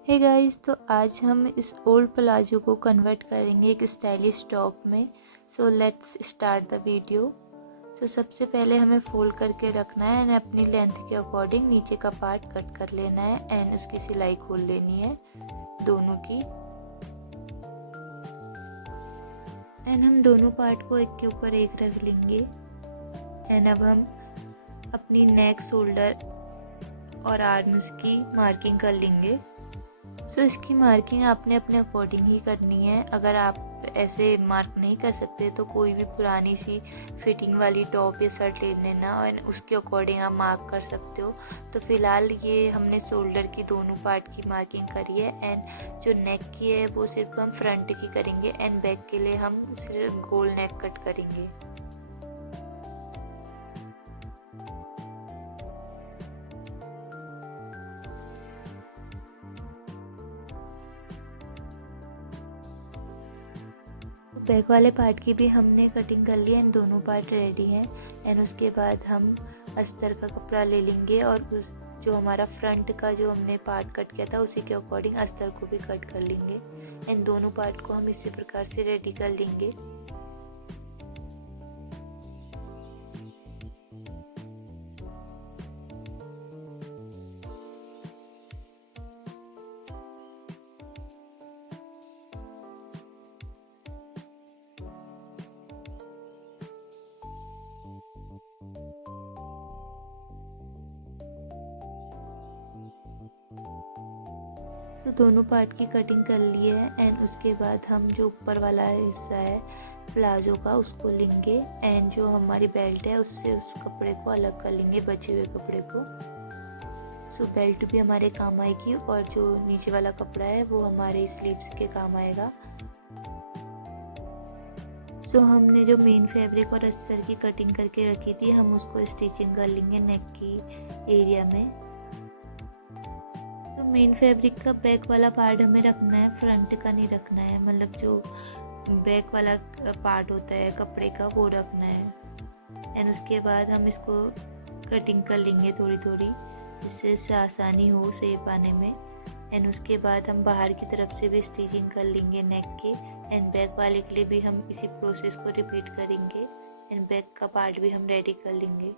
Hey guys, तो आज हम इस ओल्ड प्लाजो को कन्वर्ट करेंगे एक स्टाइलिश टॉप में। So let's start the video. तो सबसे पहले हमें फोल्ड करके रखना है एंड अपनी लेंथ के अकॉर्डिंग नीचे का पार्ट कट कर लेना है एंड उसकी सिलाई खोल लेनी है दोनों की। एंड हम दोनों पार्ट को एक के ऊपर एक रख लेंगे। एंड अब हम अपनी नेक, शोल्डर और आर्म्स की मार्किंग कर लेंगे। सो इसकी मार्किंग आपने अपने अकॉर्डिंग ही करनी है। अगर आप ऐसे मार्क नहीं कर सकते तो कोई भी पुरानी सी फिटिंग वाली टॉप या शर्ट ले लेना और उसके अकॉर्डिंग आप मार्क कर सकते हो। तो फिलहाल ये हमने शोल्डर की दोनों पार्ट की मार्किंग करी है एंड जो नेक की है वो सिर्फ हम फ्रंट की करेंगे एंड बैक के लिए हम सिर्फ गोल नेक कट करेंगे। बैक वाले पार्ट की भी हमने कटिंग कर ली एंड दोनों पार्ट रेडी हैं। एंड उसके बाद हम अस्तर का कपड़ा ले लेंगे और उस जो हमारा फ्रंट का जो हमने पार्ट कट किया था उसी के अकॉर्डिंग अस्तर को भी कट कर लेंगे एंड दोनों पार्ट को हम इसी प्रकार से रेडी कर लेंगे। तो दोनों पार्ट की कटिंग कर ली है एंड उसके बाद हम जो ऊपर वाला हिस्सा है प्लाजो का उसको लेंगे एंड जो हमारी बेल्ट है उससे उस कपड़े को अलग कर लेंगे, बचे हुए कपड़े को। सो बेल्ट भी हमारे काम आएगी और जो नीचे वाला कपड़ा है वो हमारे स्लीव्स के काम आएगा। सो हमने जो मेन फैब्रिक और अस्तर की कटिंग करके रखी थी हम उसको स्टिचिंग कर लेंगे नेक की एरिया में। तो मेन फैब्रिक का बैक वाला पार्ट हमें रखना है, फ्रंट का नहीं रखना है। मतलब जो बैक वाला पार्ट होता है कपड़े का वो रखना है एंड उसके बाद हम इसको कटिंग कर लेंगे थोड़ी थोड़ी, जिससे इससे आसानी हो शेप आने में। एंड उसके बाद हम बाहर की तरफ से भी स्टिचिंग कर लेंगे नेक के एंड बैक वाले के लिए भी हम इसी प्रोसेस को रिपीट करेंगे एंड बैक का पार्ट भी हम रेडी कर लेंगे।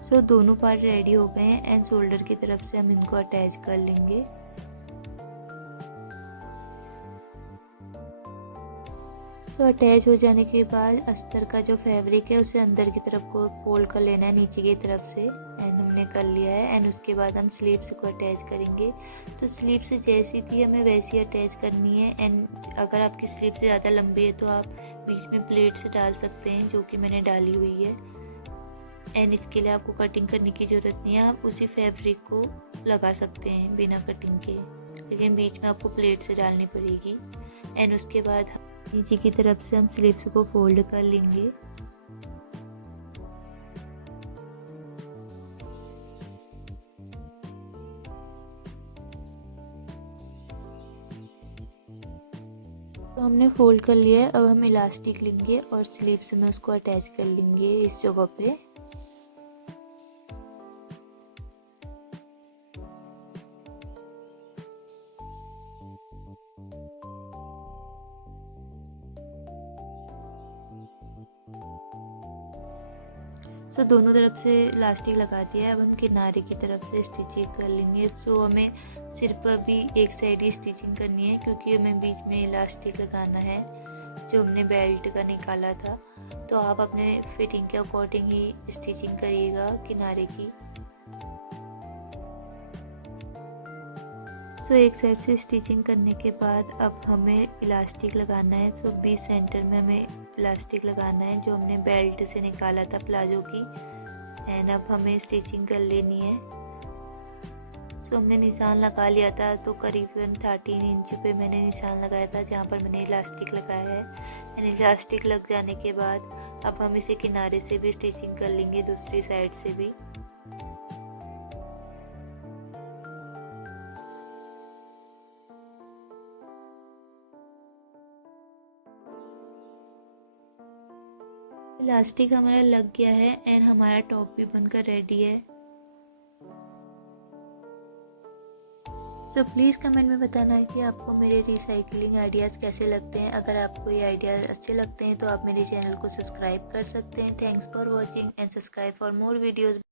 सो दोनों पार्ट रेडी हो गए हैं एंड शोल्डर की तरफ से हम इनको अटैच कर लेंगे। सो अटैच हो जाने के बाद अस्तर का जो फैब्रिक है उसे अंदर की तरफ को फोल्ड कर लेना है नीचे की तरफ से एंड हमने कर लिया है। एंड उसके बाद हम स्लीव्स को अटैच करेंगे। तो स्लीव्स जैसी थी हमें वैसी अटैच करनी है एंड अगर आपकी स्लीव से ज़्यादा लंबी है तो आप बीच में प्लेट से डाल सकते हैं, जो कि मैंने डाली हुई है। एंड इसके लिए आपको कटिंग करने की ज़रूरत नहीं है, आप उसी फैब्रिक को लगा सकते हैं बिना कटिंग के, लेकिन बीच में आपको प्लेट से डालनी पड़ेगी। एंड उसके बाद नीचे की तरफ से हम स्लीव्स को फोल्ड कर लेंगे। तो हमने फोल्ड कर लिया है, अब हम इलास्टिक लेंगे और स्लीव्स में उसको अटैच कर लेंगे इस जगह पे। सो दोनों तरफ से इलास्टिक लगा दिया है, अब हम किनारे की तरफ से स्टिचिंग कर लेंगे। सो हमें सिर्फ अभी एक साइड ही स्टिचिंग करनी है क्योंकि हमें बीच में इलास्टिक लगाना है जो हमने बेल्ट का निकाला था। तो आप अपने फिटिंग के अकॉर्डिंग ही स्टिचिंग करिएगा किनारे की। सो एक साइड से स्टिचिंग करने के बाद अब हमें इलास्टिक लगाना है। सो बीच सेंटर में हमें इलास्टिक लगाना है जो हमने बेल्ट से निकाला था प्लाजो की एंड अब हमें स्टिचिंग कर लेनी है। सो हमने निशान लगा लिया था, तो करीबन 13 इंच पे मैंने निशान लगाया था जहाँ पर मैंने इलास्टिक लगाया है। एंड इलास्टिक लग जाने के बाद अब हम इसे किनारे से भी स्टिचिंग कर लेंगे, दूसरी साइड से भी। इलास्टिक हमारा लग गया है एंड हमारा टॉप भी बनकर रेडी है। सो प्लीज़ कमेंट में बताना है कि आपको मेरे रिसाइकलिंग आइडियाज़ कैसे लगते हैं। अगर आपको ये आइडियाज़ अच्छे लगते हैं तो आप मेरे चैनल को सब्सक्राइब कर सकते हैं। Thanks for watching and subscribe for more videos.